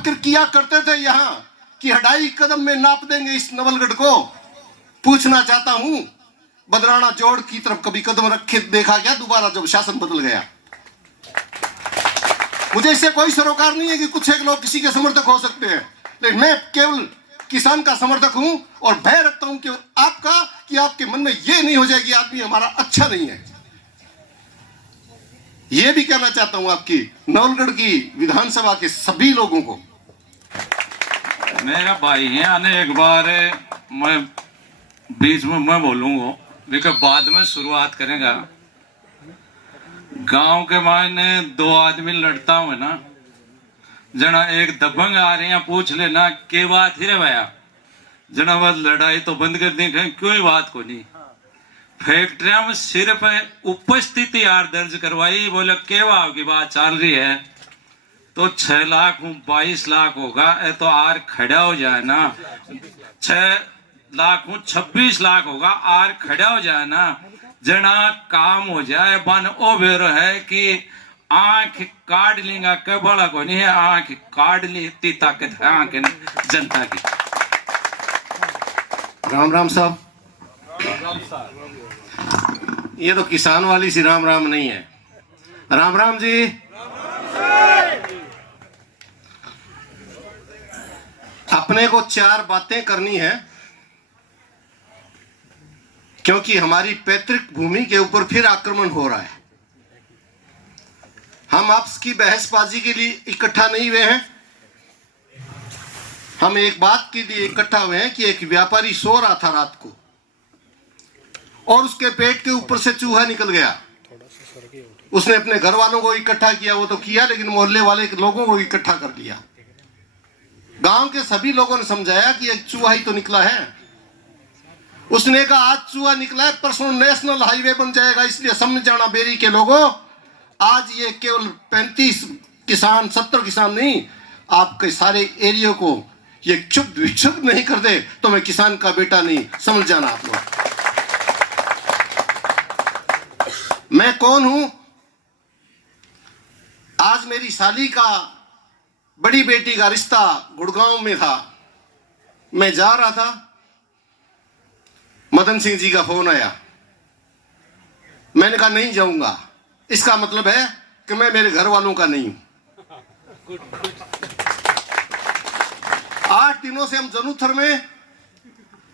फक्र किया करते थे यहाँ कि 2.5 कदम में नाप देंगे इस नवलगढ़ को। पूछना चाहता हूं, बदराना जोड़ की तरफ कभी कदम रखे देखा क्या दोबारा जब शासन बदल गया? मुझे इससे कोई सरोकार नहीं है कि कुछ एक लोग किसी के समर्थक हो सकते हैं, लेकिन मैं केवल किसान का समर्थक हूं और भय रखता हूं केवल आपका, कि आपके मन में यह नहीं हो जाए कि आदमी हमारा अच्छा नहीं है। यह भी कहना चाहता हूं आपकी नवलगढ़ की विधानसभा के सभी लोगों को। मेरा भाई है आने एक बार मैं बीच में मैं बोलूंगा, लेकिन बाद में शुरुआत करेगा। गांव के मायने 2 आदमी लड़ता हुआ ना, जना एक दबंग आ रहे हैं, पूछ लेना के बात ही रे भैया, जना बस लड़ाई तो बंद कर दी, कोई बात को नहीं। फैक्ट्रिया में सिर्फ उपस्थिति यार दर्ज करवाई, बोले के भाव की बात चल रही है तो 6 लाख 22 लाख होगा, ये तो आर खड़ा हो जाए ना, 6 लाख 26 लाख होगा, आर खड़ा हो जाए ना, जना काम हो जाए। बन ओ बेरो है कि आंख काट लेंगा के बड़ा को नहीं है, आंख काट ली इतनी ताकत है आंख जनता की। राम राम साहब, ये तो किसान वाली सी राम राम नहीं है। राम राम जी। अपने को 4 बातें करनी है, क्योंकि हमारी पैतृक भूमि के ऊपर फिर आक्रमण हो रहा है। हम आपस की बहसबाजी के लिए इकट्ठा नहीं हुए हैं, हम एक बात के लिए इकट्ठा हुए हैं कि एक व्यापारी सो रहा था रात को और उसके पेट के ऊपर से चूहा निकल गया। उसने अपने घर वालों को इकट्ठा किया, वो तो किया, लेकिन मोहल्ले वाले लोगों को इकट्ठा कर लिया। गांव के सभी लोगों ने समझाया कि एक चूहा ही तो निकला है। उसने कहा आज चूहा निकला है, परसों नेशनल हाईवे बन जाएगा, इसलिए समझ जाना बेरी के लोगों, आज ये केवल 35 किसान 70 किसान नहीं, आपके सारे एरिया को ये चुप विक्षुप नहीं कर दे तो मैं किसान का बेटा नहीं, समझ जाना आप लोग। मैं कौन हूं? आज मेरी साली का बड़ी बेटी का रिश्ता गुड़गांव में था। मैं जा रहा था, मदन सिंह जी का फोन आया। मैंने कहा नहीं जाऊंगा, इसका मतलब है कि मैं मेरे घर वालों का नहीं हूं। 8 दिनों से हम जनुथर में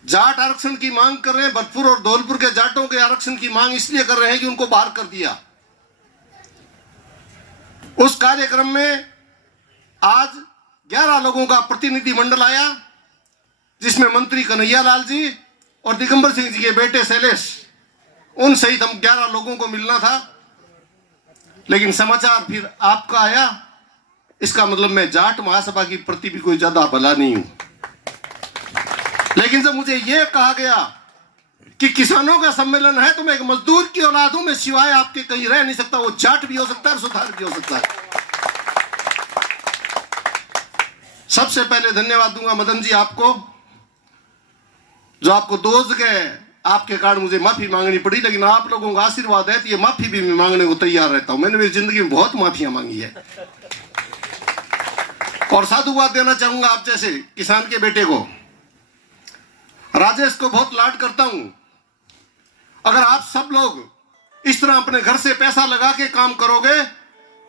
जाट आरक्षण की मांग कर रहे हैं। भरतपुर और धौलपुर के जाटों के आरक्षण की मांग इसलिए कर रहे हैं कि उनको बाहर कर दिया। उस कार्यक्रम में आज 11 लोगों का प्रतिनिधि मंडल आया, जिसमें मंत्री कन्हैया लाल जी और दिगंबर सिंह जी के बेटे शैलेश, उन सहित हम 11 लोगों को मिलना था। लेकिन समाचार फिर आपका आया, इसका मतलब मैं जाट महासभा की प्रति भी कोई ज्यादा भला नहीं हूं। लेकिन जब मुझे यह कहा गया कि किसानों का सम्मेलन है तो मैं एक मजदूर की औलाद हूं, मैं सिवाय आपके कहीं रह नहीं सकता। वो जाट भी हो सकता है, सुधार भी हो सकता है। सबसे पहले धन्यवाद दूंगा मदन जी आपको, जो आपको 2 जगह आपके कारण मुझे माफी मांगनी पड़ी, लेकिन आप लोगों का आशीर्वाद है तो ये माफी भी मैं मांगने को तैयार रहता हूं। मैंने मेरी जिंदगी में बहुत माफियां मांगी है। और साधुवाद देना चाहूंगा आप जैसे किसान के बेटे को, राजेश को बहुत लाड करता हूं। अगर आप सब लोग इस तरह अपने घर से पैसा लगा के काम करोगे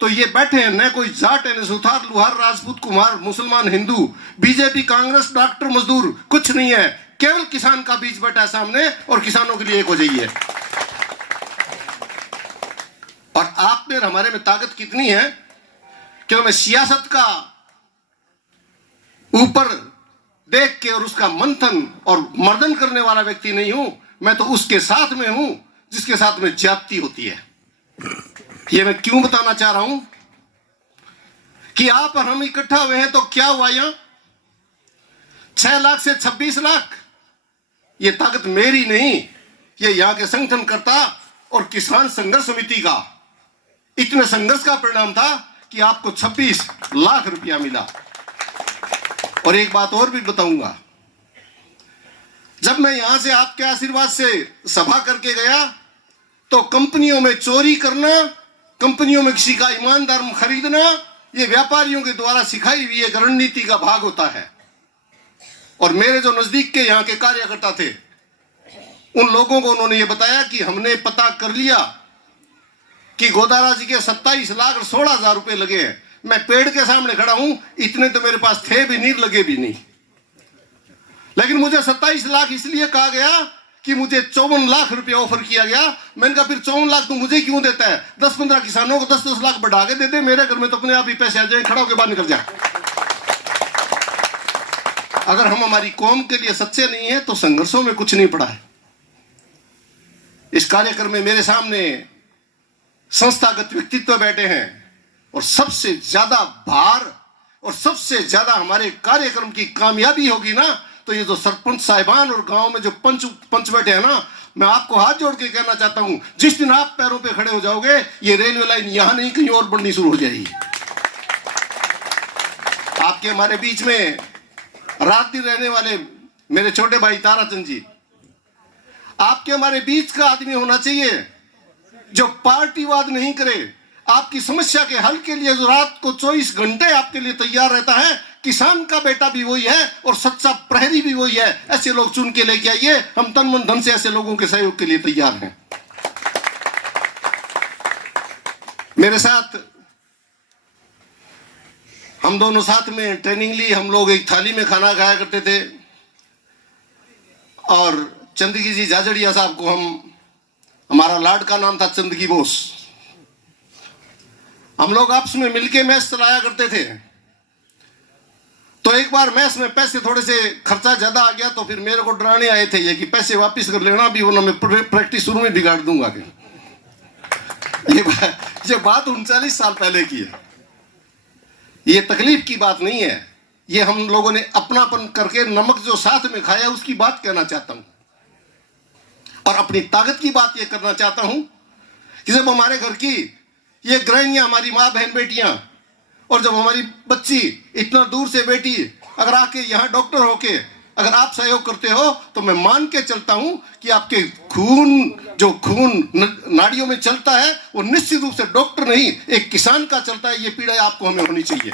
तो ये बैठे हैं, न कोई जाट है, न सुथार लुहार राजपूत कुमार मुसलमान हिंदू बीजेपी कांग्रेस डॉक्टर मजदूर कुछ नहीं है, केवल किसान का बीज बैठा है सामने और किसानों के लिए एक हो जाइए। और आप में हमारे में ताकत कितनी है कि मैं सियासत का ऊपर देख के और उसका मंथन और मर्दन करने वाला व्यक्ति नहीं हूं। मैं तो उसके साथ में हूं जिसके साथ में ज्यादती होती है। ये मैं क्यों बताना चाह रहा हूं कि आप और हम इकट्ठा हुए हैं तो क्या हुआ? यहां 6 लाख से 26 लाख, ये ताकत मेरी नहीं, ये यहां के संगठनकर्ता और किसान संघर्ष समिति का इतने संघर्ष का परिणाम था कि आपको 26 लाख रुपया मिला। और एक बात और भी बताऊंगा, जब मैं यहां से आपके आशीर्वाद से सभा करके गया तो कंपनियों में चोरी करना, कंपनियों में किसी का ईमानदार खरीदना, ये व्यापारियों के द्वारा सिखाई हुई एक रणनीति का भाग होता है। और मेरे जो नजदीक के यहाँ के कार्यकर्ता थे, उन लोगों को उन्होंने ये बताया कि हमने पता कर लिया कि गोदारा जी के 27 लाख और 16,000 रुपए लगे हैं। मैं पेड़ के सामने खड़ा हूं, इतने तो मेरे पास थे भी नहीं, लगे भी नहीं। लेकिन मुझे 27 लाख इसलिए कहा गया कि मुझे 54 लाख रुपए ऑफर किया गया। मैंने कहा फिर 54 लाख तो मुझे क्यों देता है? 10-15 किसानों को 10-10 लाख बढ़ा के दे दे, मेरे घर में तो अपने आप ही पैसे आ जाए, खड़ा होकर बाहर निकल जाए। अगर हम हमारी कौम के लिए सच्चे नहीं है तो संघर्षों में कुछ नहीं पड़ा है। इस कार्यक्रम में मेरे सामने संस्थागत व्यक्तित्व बैठे हैं और सबसे ज्यादा भार और सबसे ज्यादा हमारे कार्यक्रम की कामयाबी होगी ना तो ये जो सरपंच साहिबान और गांव में जो पंच बैठे हैं ना, मैं आपको हाथ जोड़ के कहना चाहता हूं, जिस दिन आप पैरों पे खड़े हो जाओगे ये रेलवे लाइन यहां नहीं कहीं और बढ़नी शुरू हो जाएगी। आपके हमारे बीच में रात दिन रहने वाले मेरे छोटे भाई ताराचंद जी, आपके हमारे बीच का आदमी होना चाहिए जो पार्टीवाद नहीं करे, आपकी समस्या के हल के लिए जो रात को 24 घंटे आपके लिए तैयार रहता है। किसान का बेटा भी वही है और सच्चा प्रहरी भी वही है। ऐसे लोग चुन के लेके आइए, हम तन मन धन से ऐसे लोगों के सहयोग के लिए तैयार हैं। मेरे साथ हम दोनों साथ में ट्रेनिंग ली, हम लोग एक थाली में खाना खाया करते थे और चंदगी जी जाजड़िया साहब को हमारा लाड का नाम था चंदगी बोस। हम लोग आपस में मिलके मैच चलाया करते थे। तो एक बार मैच में पैसे थोड़े से खर्चा ज्यादा आ गया तो फिर मेरे को डराने आए थे ये कि पैसे वापस कर लेना, भी वरना मैं प्रैक्टिस शुरू में बिगाड़ दूंगा। ये बात 39 साल पहले की है। ये तकलीफ की बात नहीं है, ये हम लोगों ने अपनापन करके नमक जो साथ में खाया उसकी बात कहना चाहता हूं। और अपनी ताकत की बात ये करना चाहता हूं कि जब हमारे घर की ये गृहिणियां, हमारी माँ बहन बेटियां, और जब हमारी बच्ची इतना दूर से बेटी अगर आके यहाँ डॉक्टर होके अगर आप सहयोग करते हो तो मैं मान के चलता हूं कि आपके खून नाड़ियों में चलता है वो निश्चित रूप से डॉक्टर नहीं, एक किसान का चलता है। ये पीड़ा आपको हमें होनी चाहिए।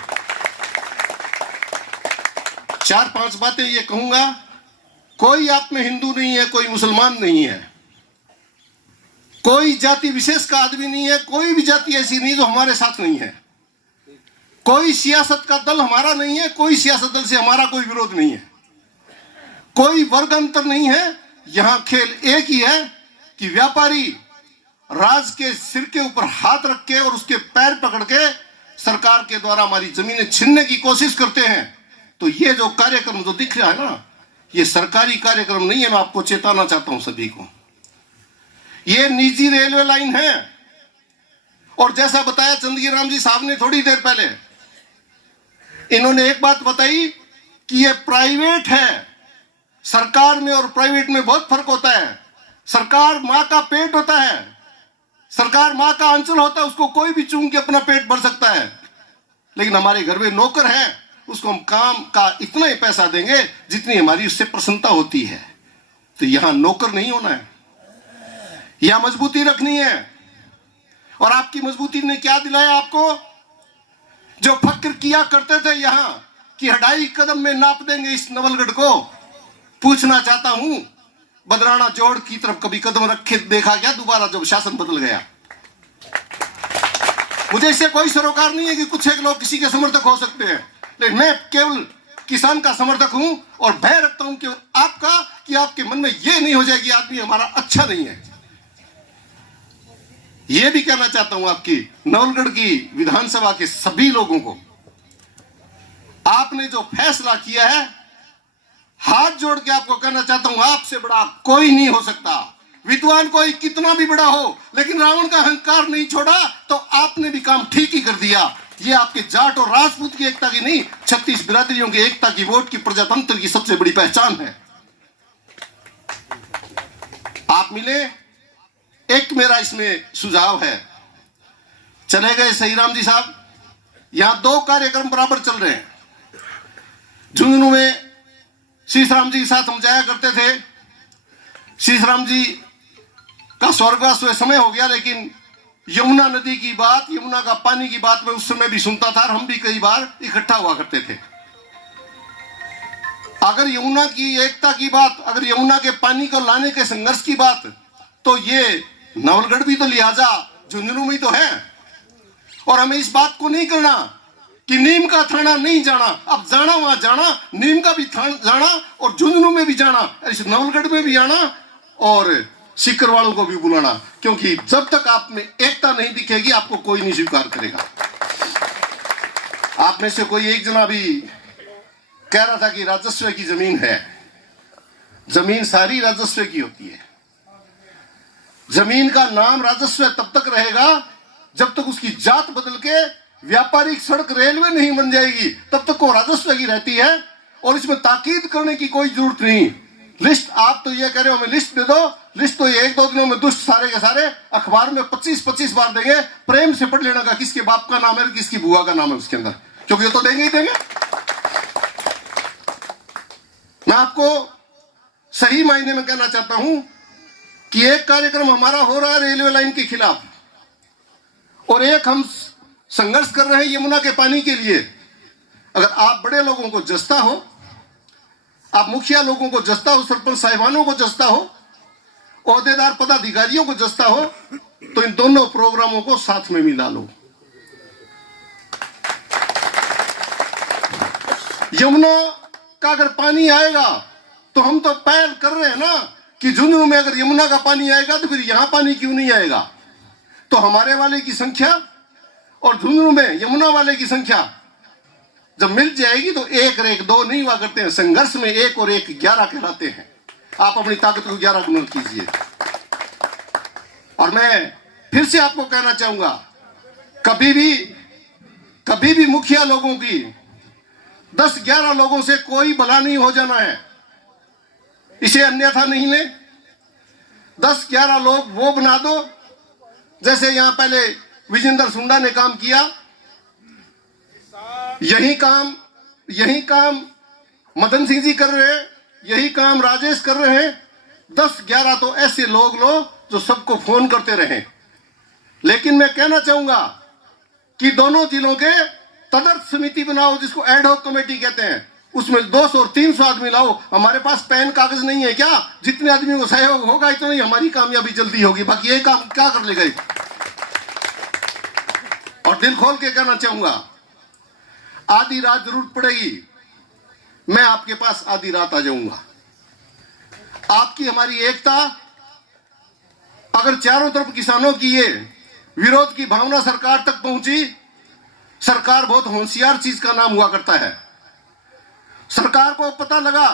4-5 बातें ये कहूंगा। कोई आप में हिंदू नहीं है, कोई मुसलमान नहीं है, कोई जाति विशेष का आदमी नहीं है, कोई भी जाति ऐसी नहीं जो हमारे साथ नहीं है। कोई सियासत का दल हमारा नहीं है, कोई सियासत दल से हमारा कोई विरोध नहीं है, कोई वर्ग अंतर नहीं है। यहां खेल एक ही है कि व्यापारी राज के सिर के ऊपर हाथ रख के और उसके पैर पकड़ के सरकार के द्वारा हमारी जमीनें छीनने की कोशिश करते हैं। तो ये जो कार्यक्रम जो दिख रहा है ना, ये सरकारी कार्यक्रम नहीं है। मैं आपको चेताना चाहता हूं सभी को, ये निजी रेलवे लाइन है। और जैसा बताया चंदगी राम जी साहब ने थोड़ी देर पहले, इन्होंने एक बात बताई कि ये प्राइवेट है। सरकार में और प्राइवेट में बहुत फर्क होता है। सरकार माँ का पेट होता है, सरकार माँ का अंचल होता है, उसको कोई भी चूम के अपना पेट भर सकता है। लेकिन हमारे घर में नौकर है, उसको हम काम का इतना ही पैसा देंगे जितनी हमारी उससे प्रसन्नता होती है। तो यहां नौकर नहीं होना है, यहां मजबूती रखनी है। और आपकी मजबूती ने क्या दिलाया आपको? जो फक्र किया करते थे यहां कि 2.5 कदम में नाप देंगे इस नवलगढ़ को, पूछना चाहता हूं बदराना जोड़ की तरफ कभी कदम रखे देखा गया दोबारा जब शासन बदल गया? मुझे इससे कोई सरोकार नहीं है कि कुछ एक लोग किसी के समर्थक हो सकते हैं, लेकिन मैं केवल किसान का समर्थक हूं और भय रखता हूं केवल आपका कि आपके मन में यह नहीं हो जाए कि आदमी हमारा अच्छा नहीं है। यह भी कहना चाहता हूं आपकी नवलगढ़ की विधानसभा के सभी लोगों को, आपने जो फैसला किया है, हाथ जोड़ के आपको कहना चाहता हूं, आपसे बड़ा कोई नहीं हो सकता। विद्वान कोई कितना भी बड़ा हो, लेकिन रावण का अहंकार नहीं छोड़ा तो आपने भी काम ठीक ही कर दिया। ये आपके जाट और राजपूत की एकता की नहीं, 36 बिरादरियों की एकता की, वोट की, प्रजातंत्र की सबसे बड़ी पहचान है। आप मिले, एक मेरा इसमें सुझाव है। चले गए सहीराम जी साहब, यहां 2 कार्यक्रम बराबर चल रहे हैं। झुंझुनू में शीशराम जी के साथ हम जाया करते थे। शीशराम जी का स्वर्गवास हुए समय हो गया, लेकिन यमुना नदी की बात, यमुना का पानी की बात मैं उस समय भी सुनता था और हम भी कई बार इकट्ठा हुआ करते थे। अगर यमुना की एकता की बात, अगर यमुना के पानी को लाने के संघर्ष की बात, तो ये नवलगढ़ भी तो लिहाजा झुंझुनू में तो है। और हमें इस बात को नहीं करना कि नीम का थाना नहीं जाना, अब जाना वहां जाना, नीम का भी जाना और झुंझुनू में भी जाना, इस नवलगढ़ में भी आना और सीकर वालों को भी बुलाना, क्योंकि जब तक आप में एकता नहीं दिखेगी आपको कोई नहीं स्वीकार करेगा। आप में से कोई एक जना भी कह रहा था कि राजस्व की जमीन है। जमीन सारी राजस्व की होती है। जमीन का नाम राजस्व तब तक रहेगा जब तक उसकी जात बदल के व्यापारिक सड़क रेलवे नहीं बन जाएगी, तब तक वो राजस्व की रहती है। और इसमें ताकीद करने की कोई जरूरत नहीं। लिस्ट आप तो ये कह रहे हो हमें लिस्ट दे दो, लिस्ट तो ये 1-2 दिनों में दुष्ट सारे के सारे अखबार में 25-25 बार देंगे। प्रेम से पढ़ लेना का किसके बाप का नाम है, किसकी बुआ का नाम है उसके अंदर, क्योंकि ये तो देंगे ही देंगे। मैं आपको सही मायने में कहना चाहता हूं कि एक कार्यक्रम हमारा हो रहा है रेलवे लाइन के खिलाफ और एक हम संघर्ष कर रहे हैं यमुना के पानी के लिए। अगर आप बड़े लोगों को जस्ता हो, आप मुखिया लोगों को जस्ता हो, सरपंच साहिबानों को जस्ता हो, ओहदेदार पदाधिकारियों को जस्ता हो, तो इन दोनों प्रोग्रामों को साथ में मिला लो। यमुना का अगर पानी आएगा तो हम तो पहल कर रहे हैं ना कि झुंझुनू में अगर यमुना का पानी आएगा तो फिर यहां पानी क्यों नहीं आएगा। तो हमारे वाले की संख्या और झुंझुनू में यमुना वाले की संख्या जब मिल जाएगी तो 1 और 1 2 नहीं हुआ करते हैं। संघर्ष में 1 और 1 11 कहलाते हैं। आप अपनी ताकत को 11 गुना कीजिए। और मैं फिर से आपको कहना चाहूंगा, कभी भी मुखिया लोगों की 10-11 लोगों से कोई भला नहीं हो जाना है, इसे अन्यथा नहीं ले। 10-11 लोग वो बना दो जैसे यहां पहले विजेंद्र सुंडा ने काम किया। यही काम मदन सिंह जी कर रहे हैं, यही काम राजेश कर रहे हैं। 10-11 तो ऐसे लोग लो जो सबको फोन करते रहे। लेकिन मैं कहना चाहूंगा कि दोनों जिलों के तदर्थ समिति बनाओ, जिसको एडहॉक कमेटी कहते हैं, उसमें 200 और 300 आदमी लाओ। हमारे पास पेन कागज नहीं है क्या? जितने आदमी को सहयोग होगा इतना ही हमारी कामयाबी जल्दी होगी। बाकी ये काम क्या कर लेगा। और दिल खोल के कहना चाहूंगा, आधी रात जरूरत पड़ेगी, मैं आपके पास आधी रात आ जाऊंगा। आपकी हमारी एकता, अगर चारों तरफ किसानों की ये विरोध की भावना सरकार तक पहुंची, सरकार बहुत होशियार चीज का नाम हुआ करता है। सरकार को पता लगा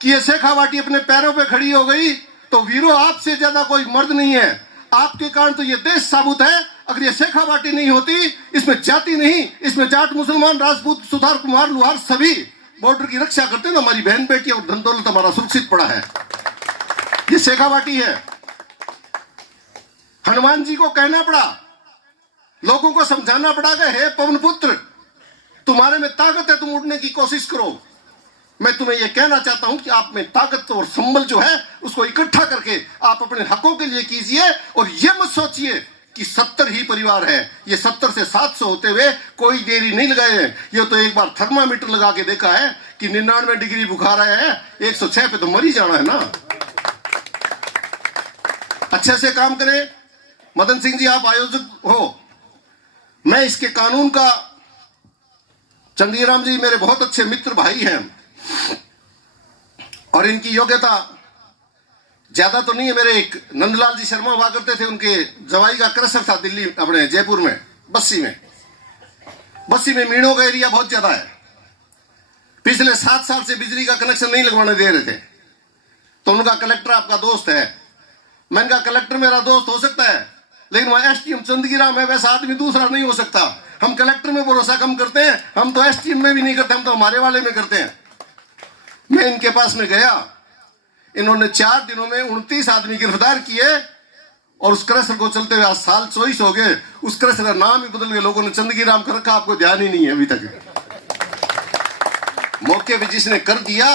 कि ये शेखावाटी अपने पैरों पे खड़ी हो गई तो वीरों आपसे ज्यादा कोई मर्द नहीं है। आपके कारण तो ये देश साबुत है। अगर ये शेखावाटी नहीं होती, इसमें जाति नहीं, इसमें जाट मुसलमान राजपूत सुथार कुमार लुहार सभी बॉर्डर की रक्षा करते हैं तो हमारी बहन बेटी और धन दौलत हमारा सुरक्षित पड़ा है। ये शेखावाटी है। हनुमान जी को कहना पड़ा, लोगों को समझाना पड़ा कि हे पवन पुत्र, तुम्हारे में ताकत है, तुम उड़ने की कोशिश करो। मैं तुम्हें यह कहना चाहता हूं कि आप में ताकत और संबल जो है उसको इकट्ठा करके आप अपने हकों के लिए कीजिए। और यह मत सोचिए कि 70 ही परिवार है। ये 70 से 700 होते हुए कोई देरी नहीं लगाए हैं। ये तो एक बार थर्मामीटर लगा के देखा है कि 99 डिग्री बुखार आया है, 106 पे तो मर ही जाना है ना। अच्छे से काम करें। मदन सिंह जी आप आयोजक हो, मैं इसके कानून का, चंदीराम जी मेरे बहुत अच्छे मित्र भाई हैं और इनकी योग्यता ज्यादा तो नहीं है। मेरे एक नंदलाल जी शर्मा हुआ करते थे, उनके जवाई का क्रशर था दिल्ली अपने जयपुर में बस्सी में मीणों का एरिया बहुत ज्यादा है। पिछले 7 साल से बिजली का कनेक्शन नहीं लगवाने दे रहे थे तो उनका कलेक्टर आपका दोस्त है। मैंने कहा कलेक्टर मेरा दोस्त हो सकता है लेकिन वह एसटीएम चंदगीराम है, वैसा आदमी दूसरा नहीं हो सकता। हम कलेक्टर में भरोसा कम करते हैं, हम तो एसटीएम में भी नहीं करते, हम तो हमारे वाले में करते हैं। मैं इनके पास में गया, इन्होंने 4 दिनों में 29 आदमी गिरफ्तार किए और उस क्रशर को चलते हुए आज साल 24 हो गए। उस क्रशर का नाम ही बदल गए, लोगों ने चंदगीराम कर रखा, आपको ध्यान ही नहीं है अभी तक। मौके पे जिसने कर दिया,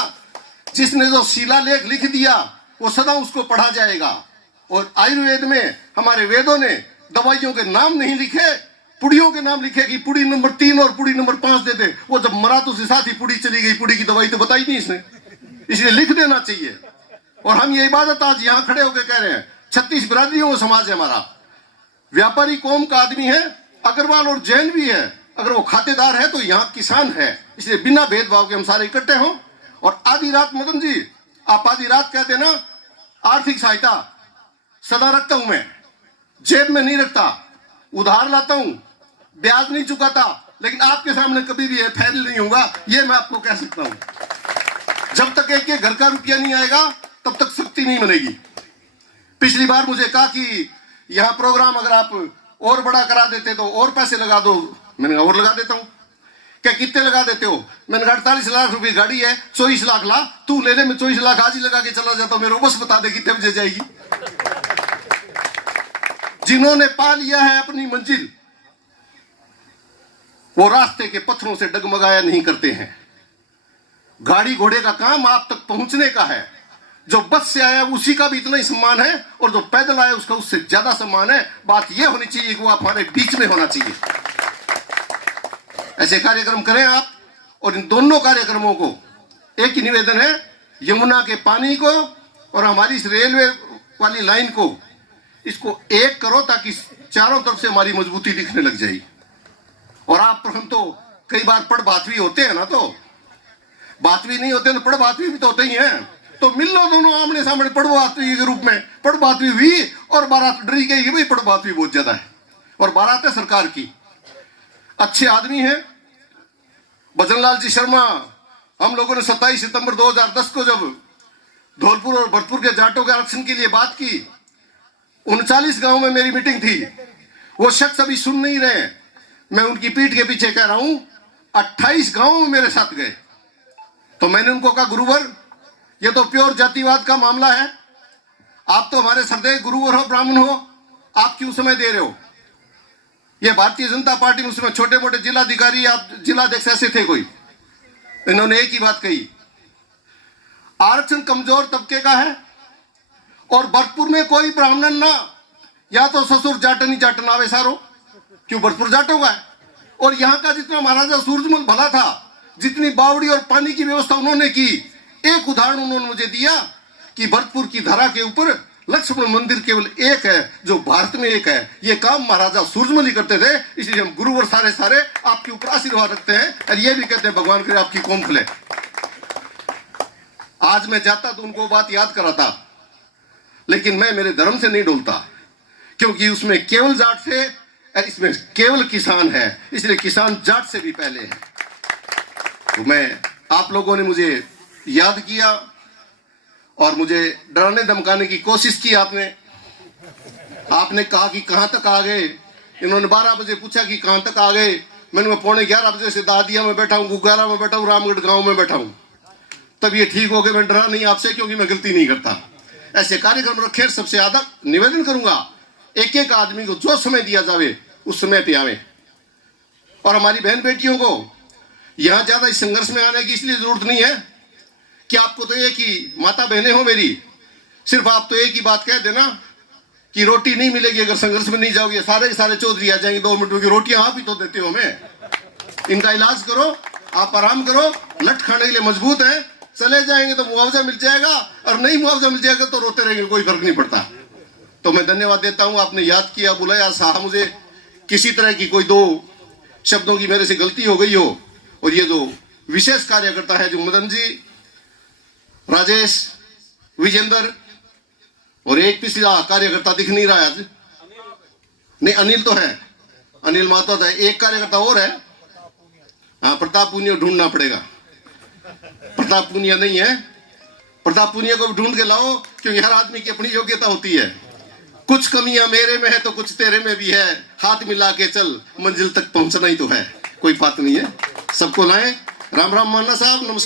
जिसने जो शिलालेख लिख दिया वो सदा उसको पढ़ा जाएगा। और आयुर्वेद में हमारे वेदों ने दवाइयों के नाम नहीं लिखे, पुड़ियों के नाम लिखे कि पुड़ी नंबर 3 और पुड़ी नंबर 5 दे दे। वो जब मरा तो उसके साथ ही पुड़ी चली गई, पुड़ी की दवाई तो बताई नहीं इसने, इसलिए लिख देना चाहिए। और हम ये इबादत आज यहाँ खड़े होकर कह रहे हैं, 36 बिरादरियों का समाज है हमारा, व्यापारी कौम का आदमी है, अग्रवाल और जैन भी है, अगर वो खातेदार है तो यहाँ किसान है, इसलिए बिना भेदभाव के हम सारे इकट्ठे हों। और आधी रात, मदन जी आप आधी रात कहते ना, आर्थिक सहायता सदा रखता हूं मैं, जेब में नहीं रखता, उधार लाता हूं, ब्याज नहीं चुकाता, लेकिन आपके सामने कभी भी फैल नहीं होगा, ये मैं आपको कह सकता हूं। जब तक एक घर का रुपया नहीं आएगा तब तक शक्ति नहीं बनेगी। पिछली बार मुझे कहा कि यहां प्रोग्राम अगर आप और बड़ा करा देते तो और पैसे लगा दो, मैंने और लगा देता हूं। क्या कितने लगा देते हो? मैंने 48 लाख रुपए गाड़ी है, 24 लाख ला, तू लेने में 24 लाख आज ही लगा के चला जाता हूं, मेरे को बस बता दे कितने बजे जाएगी। जिन्होंने पा लिया है अपनी मंजिल, वो रास्ते के पत्थरों से डगमगाया नहीं करते हैं। गाड़ी घोड़े का काम आप तक पहुंचने का है। जो बस से आया उसी का भी इतना ही सम्मान है, और जो पैदल आया उसका उससे ज्यादा सम्मान है। बात यह होनी चाहिए कि वो हमारे बीच में होना चाहिए। ऐसे कार्यक्रम करें आप। और इन दोनों कार्यक्रमों को एक ही निवेदन है, यमुना के पानी को और हमारी इस रेलवे वाली लाइन को, इसको एक करो ताकि चारों तरफ से हमारी मजबूती दिखने लग जाएगी। और आप हम तो कई बार पढ़ बातवी होते हैं ना, तो बातवी नहीं होते तो पढ़ बातवी भी तो होते ही हैं। तो मिल लो दोनों आमने सामने पढ़ बातवी के रूप में। पढ़ बातवी हुई और बारात डरी गई कि भाई पढ़ बातवी बहुत ज्यादा है, और बारात है सरकार की। अच्छे आदमी हैं भजनलाल जी शर्मा। हम लोगों ने 27 सितंबर 2010 को जब धौलपुर और भरतपुर के जाटों के आरक्षण के लिए बात की, 39 गांव में मेरी मीटिंग थी। वो शख्स अभी सुन नहीं रहे, मैं उनकी पीठ के पीछे कह रहा हूं, 28 गांव में मेरे साथ गए। तो मैंने उनको कहा, गुरुवर ये तो प्योर जातिवाद का मामला है, आप तो हमारे श्रद्धेय गुरुवर हो, ब्राह्मण हो, आप क्यों समय दे रहे हो? ये भारतीय जनता पार्टी में उसमें छोटे मोटे जिलाधिकारी, आप जिलाध्यक्ष ऐसे थे कोई, इन्होंने एक ही बात कही, आरक्षण कमजोर तबके का है और भरतपुर में कोई ब्राह्मण ना, या तो ससुर जाटनी जाटन आवे सारो, क्यों भरतपुर जाटों का है। और यहाँ का जितना महाराजा सूरजमल भला था, जितनी बावड़ी और पानी की व्यवस्था उन्होंने की, एक उदाहरण उन्होंने मुझे दिया कि भरतपुर की धरा के ऊपर लक्ष्मण मंदिर केवल एक है जो भारत में एक है। ये काम महाराजा सूरजमल ही करते थे, इसलिए हम गुरुवर सारे सारे आपके ऊपर आशीर्वाद रखते हैं और ये भी कहते हैं भगवान करे आपकी कौम खुले। आज मैं जाता तो उनको बात याद कराता, लेकिन मैं मेरे धर्म से नहीं डोलता, क्योंकि उसमें केवल जाट से और इसमें केवल किसान है, इसलिए किसान जाट से भी पहले है। तो मैं, आप लोगों ने मुझे याद किया और मुझे डराने धमकाने की कोशिश की। आपने कहा कि कहां तक आ गए। इन्होंने 12 बजे पूछा कि कहां तक आ गए। मैंने 11:15 बजे से दादिया में बैठा हूं, गुगारा में बैठा हूं, रामगढ़ गांव में बैठा हूं। तब ये ठीक हो गए। मैं डरा नहीं आपसे, क्योंकि मैं गलती नहीं करता। ऐसे कार्यक्रम रखे। सबसे ज्यादा निवेदन करूंगा, एक एक आदमी को जो समय दिया जावे उस समय पे आवे। और हमारी बहन बेटियों को यहां ज्यादा इस संघर्ष में आने की इसलिए जरूरत नहीं है कि आपको तो एक ही माता बहनें हो मेरी, सिर्फ आप तो एक ही बात कह देना कि रोटी नहीं मिलेगी अगर संघर्ष में नहीं जाओगे। सारे के सारे चौधरी आ जाएंगे 2 मिनट की रोटियां आप ही तो देते हो हमें। इनका इलाज करो, आप आराम करो, लट खाने के लिए मजबूत है। चले जाएंगे तो मुआवजा मिल जाएगा, और नहीं मुआवजा मिल जाएगा तो रोते रहेंगे, कोई फर्क नहीं पड़ता। तो मैं धन्यवाद देता हूं, आपने याद किया, बुलाया, साहा मुझे। किसी तरह की कोई 2 शब्दों की मेरे से गलती हो गई हो, और ये जो विशेष कार्यकर्ता है, जो मदन जी, राजेश, विजेंद्र और एक पिछला कार्यकर्ता दिख नहीं रहा है आज, नहीं अनिल तो है, अनिल माता है, एक कार्यकर्ता और है, हाँ प्रताप पुनिया ढूंढना पड़ेगा। प्रताप पुनिया नहीं है, प्रताप पुनिया को ढूंढ के लाओ, क्योंकि हर आदमी की अपनी योग्यता होती है। कुछ कमियां मेरे में है तो कुछ तेरे में भी है, हाथ मिला के चल, मंजिल तक पहुंचना ही तो है, कोई बात नहीं है। सबको लाएं। राम राम माना साहब, नमस्कार।